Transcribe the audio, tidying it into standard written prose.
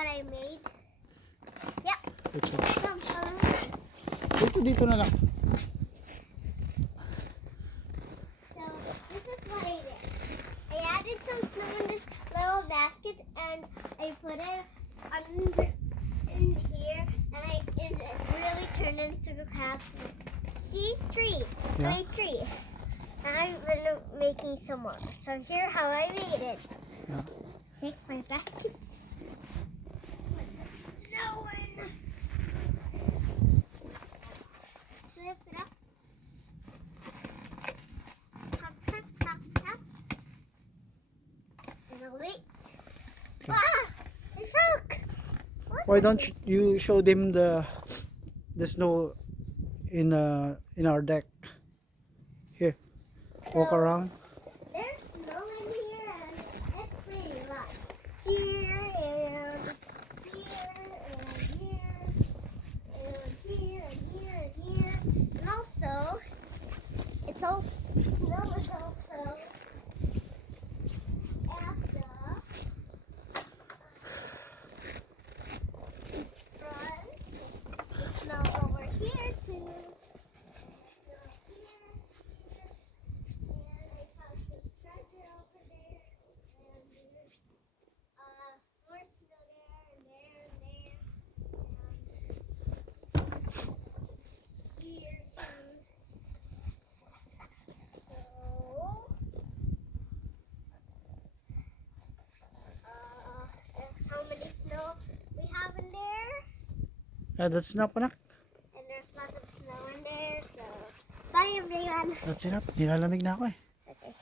what I made? Yep. Ito. Come, follow me. Dito na lang. So this is what I did. I added some snow in this little basket and I put it under in here and it really turned into a castle. See? Tree. Yeah. My tree. And I've been making some more. So here how I made it. Yeah. Take my basket. Put some snow in. Flip it up. Tap, tap, tap, tap. And I'll wait. Okay. Ah! It broke! What? Why don't you show them the snow in our deck? Here, walk So, around. There's snow in here and it's pretty light. Here and here and here and here and here and here. And also, it's all snow is also at the front. There's snow over here too. Snow here, here. And I found some treasure over there. And there's more snow there and there and there. And here too. So that's how many snow we have in there. That's enough, anak. And there's lots of snow in there. So bye everyone. That's enough. Nilalamig na ako eh. Okay.